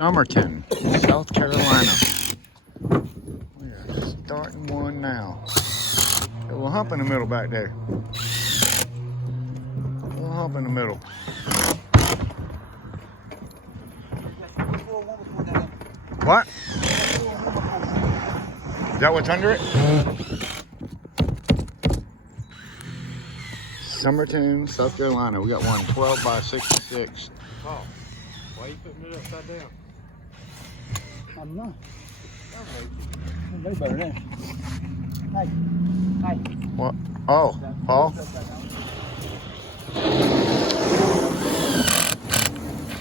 Summerton, South Carolina. We are starting one now. Got a little hump in the middle back there. A little hump in the middle. What? Is that what's under it? Summerton, South Carolina. We got one 12 by 66. Oh, why are you putting it upside down? I'm not. Way better than. Hey. What? Oh, Paul?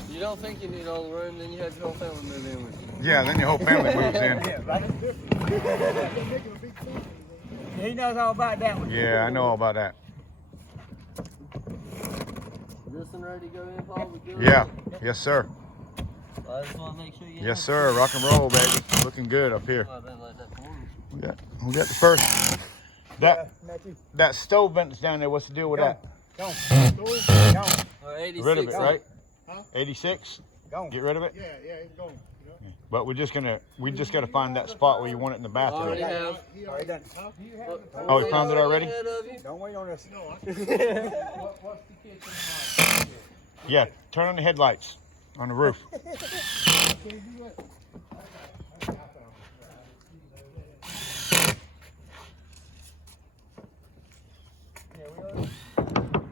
You don't think you need all the room, then you have your whole family move in with you. Yeah, then your whole family moves in. Yeah, right. He knows all about that one. Yeah, I know all about that. This one ready to go in, Paul? We good? Yeah, yes, sir. I just want to make sure you Yes, sir. Rock and roll, baby. Looking good up here. Well, like that for me. We got the first. That stove vent's down there. What's the deal with that? Go. 86. Rid of it, right? Huh? 86. Go. Get rid of it. Yeah, it's going. But we just gotta find that spot where you want it in the bathroom. Already have. Already done. Oh, you found it already? Ahead of you? Don't wait on this. No, What's the kitchen like? Yeah. Turn on the headlights on the roof.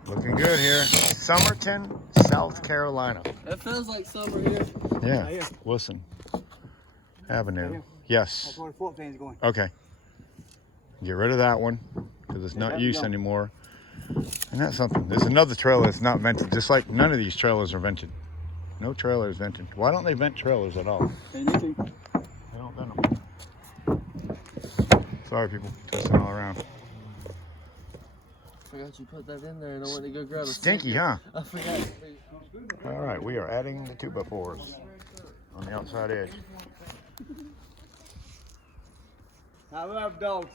Looking good here. Summerton, South Carolina. That feels like summer here. Yeah. Wilson Avenue. Yes. that's where the fork fan's going. Okay. Get rid of that one because it's not used anymore. And that's something. There's another trailer that's not vented. Just like none of these trailers are vented. No trailer is vented. Why don't they vent trailers at all? They need to. They don't vent them. Sorry, people. Testing all around. I forgot you put that in there and I went to go grab a Stinky, huh? I forgot. All right, we are adding the 2x4s on the outside edge. I love dogs.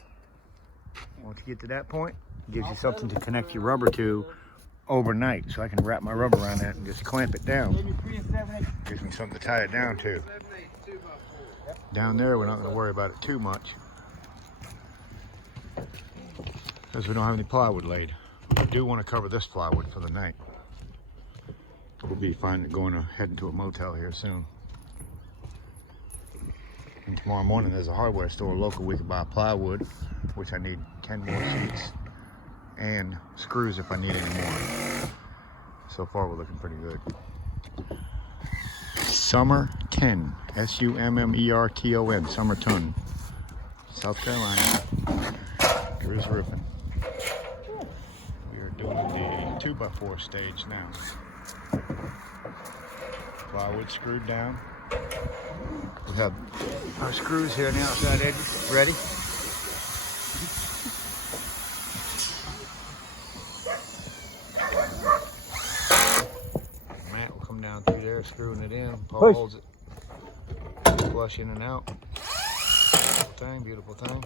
Once you get to that point, it gives you something to connect your rubber to overnight, so I can wrap my rubber around that and just clamp it down. Gives me something to tie it down to. Down there, we're not going to worry about it too much because we don't have any plywood laid. I do want to cover this plywood for the night. We'll be fine heading to a motel here soon. And tomorrow morning, there's a hardware store local. We can buy plywood, which I need 10 more sheets, and screws if I need any more. So far, we're looking pretty good. Summerton, Summerton, Summerton, South Carolina. Drew's roofing. We are doing the 2x4 stage now. Plywood screwed down. We have our screws here on the outside edges. Ready? Matt will come down through there, screwing it in. Paul holds it. Flush in and out. Beautiful thing.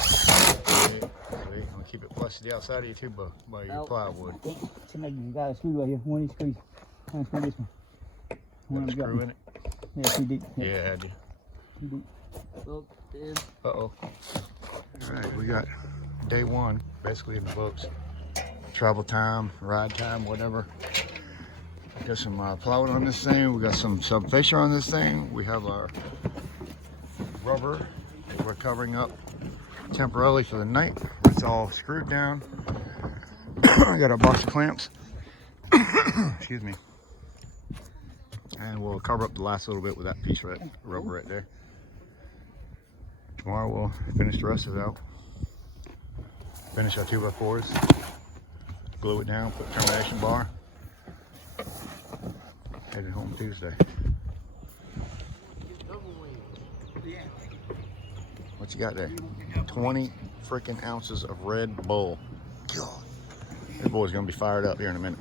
See, I'm gonna keep it flush to the outside of your tube by your plywood. So maybe you got a screw right here. One of these screws. I'm screw this one. Got a screw in it? Yeah, too deep. Yeah, I do. Too deep. Uh-oh. All right, we got day one basically in the books. Travel time, ride time, whatever. Got some plywood on this thing. We got some Facia on this thing. We have our rubber that we're covering up temporarily for the night. It's all screwed down. I got our box of clamps. Excuse me. And we'll cover up the last little bit with that piece of rubber right there. Tomorrow we'll finish the rest of it out. Finish our 2x4s. Glue it down, put termination bar. Headed home Tuesday. What you got there? 20 freaking ounces of Red Bull. God. This boy's gonna be fired up here in a minute.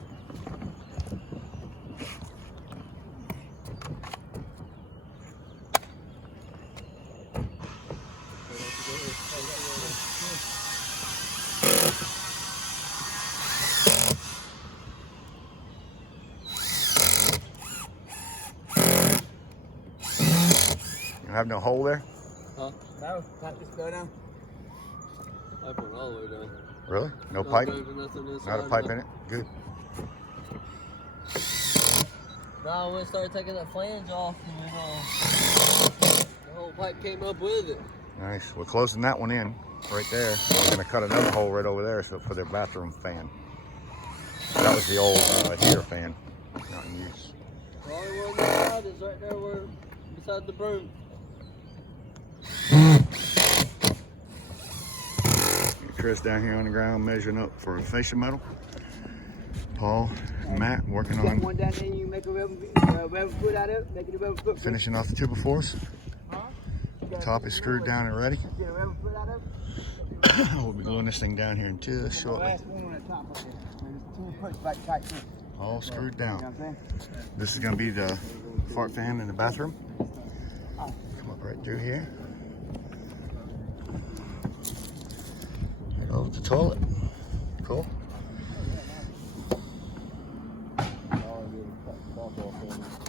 You have no hole there? Huh? No, pipe this go down. I put it all the way down. Really? No pipe? Nothing Not a pipe in it? Good. Now when we started taking that flange off, and the whole pipe came up with it. Nice. We're closing that one in right there. We're going to cut another hole right over there for their bathroom fan. That was the old heater fan, not in use. The only one inside is right there where, beside the broom. Chris down here on the ground measuring up for a fascia metal. Paul and Matt working on One down there, you make a rubber foot out of it, make it a rubber foot. finishing off the 2x4s. Top is screwed down and ready. Get a rubber foot out of it. We'll be gluing this thing down here in just The shortly. last one on the top of it. There's two push back tight. You know All screwed down. what I'm saying? This is going to be the fart fan in the bathroom. Come up right through here. Right over the toilet. Cool.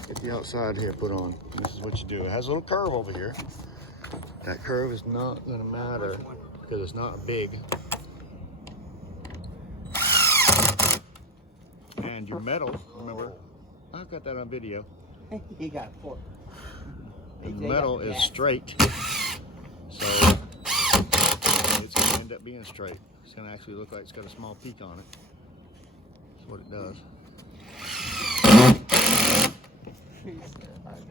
Get the outside here put on. This is what you do. It has a little curve over here. That curve is not going to matter because it's not big. And your metal, remember, I've got that on video. He got a fork. The metal is straight, so it's going to end up being straight. It's going to actually look like it's got a small peak on it. That's what it does. I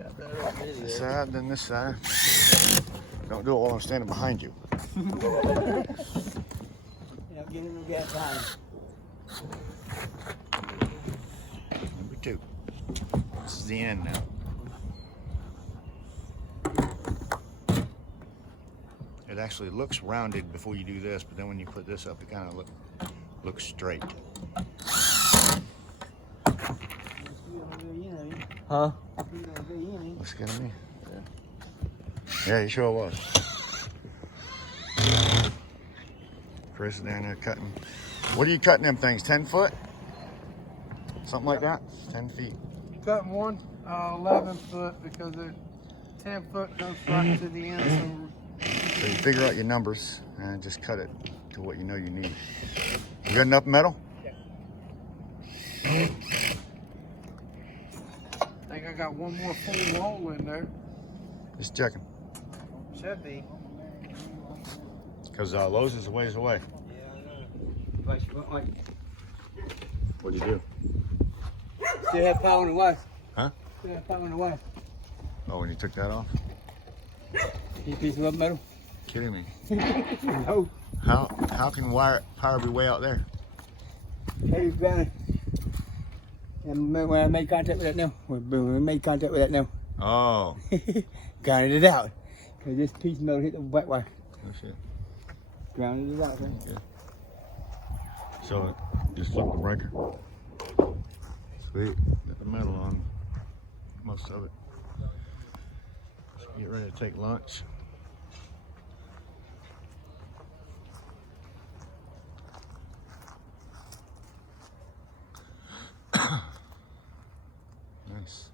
got that on video. This side, then this side. Don't do it while I'm standing behind you. You know, get in the gas behind him. Number 2. This is the end now. It actually looks rounded before you do this, but then when you put this up, it kind of looks straight. Huh? Looks good to me. Yeah, he sure was. Chris is down there cutting. What are you cutting them things? 10 foot? Something like that? 10 feet. Cutting one 11 foot because it 10 foot goes right to the end. So you figure out your numbers and just cut it to what you know you need. You got enough metal? I think I got one more full roll in there. Just checking. Should be. Because Lowe's is a ways away. But you want like, What'd you do? still have power in the way. Huh? Still have power in the way. Oh, when you took that off? You piece of metal? Kidding me. No. How can power be way out there? Heavy grounded. And when I made contact with that now, when we made contact with that now, Oh. grounded it out. Because this piece of metal hit the wet wire. Oh shit. Grounded it out. Right? Okay. So just flip the breaker. Sweet. Got the metal on most of it. Let's get ready to take lunch. Nice.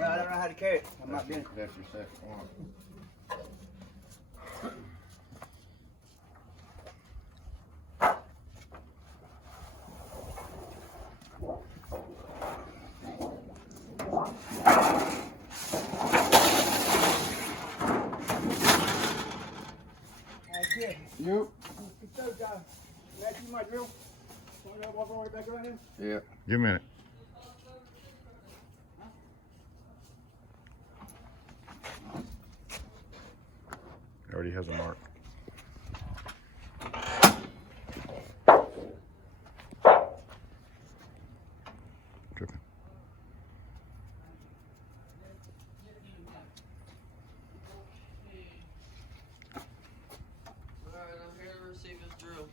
No, I don't know how to carry it. I'm not being. That's your second one. That's it. Yep. So, that's my drill. Want to walk all the way back around here? Yeah. Give me a minute. Already has a mark. Dripping. Alright, I'm here to receive his drill.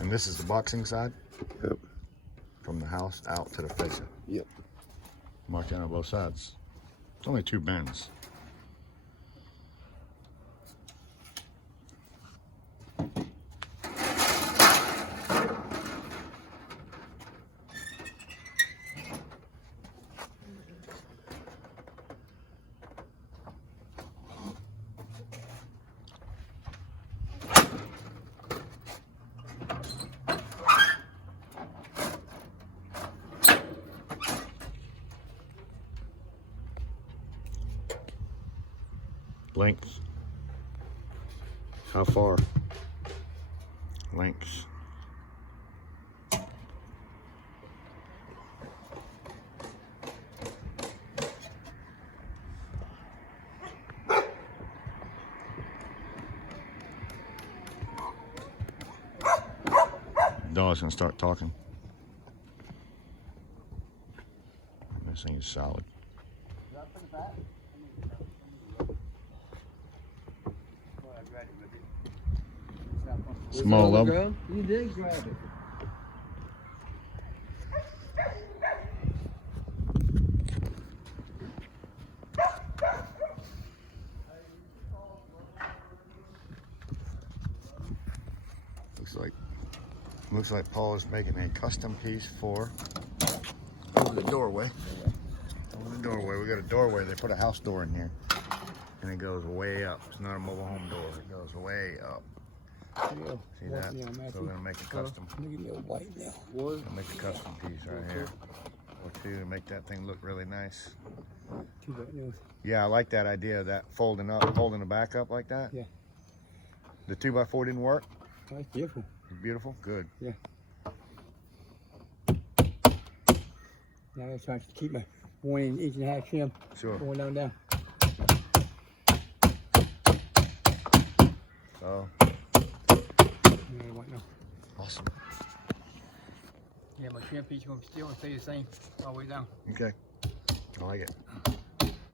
And this is the boxing side? Yep. From the house out to the Facia. Yep. Marked down on both sides. It's only 2 bends. Length. How far? Length. Dog's gonna start talking. This thing is solid. Small level. You did grab it. Looks like Paul is making a custom piece for over the doorway. Over the doorway. We got a doorway. They put a house door in here, and it goes way up. It's not a mobile home door. It goes way up. Yeah. See that? So we're gonna make a custom. Look at that white now. We'll make a custom piece right here, or 2, to make that thing look really nice. Too bad, no. Yeah, I like that idea. That folding up, holding the back up like that. Yeah. The 2x4 didn't work. That's beautiful. Beautiful. Good. Yeah. Now I'm trying to keep my 1.5 inch trim Sure. going down. Oh, Yeah, white now. awesome. Yeah, my trim piece is going to still stay the same all the way down. Okay. I like it.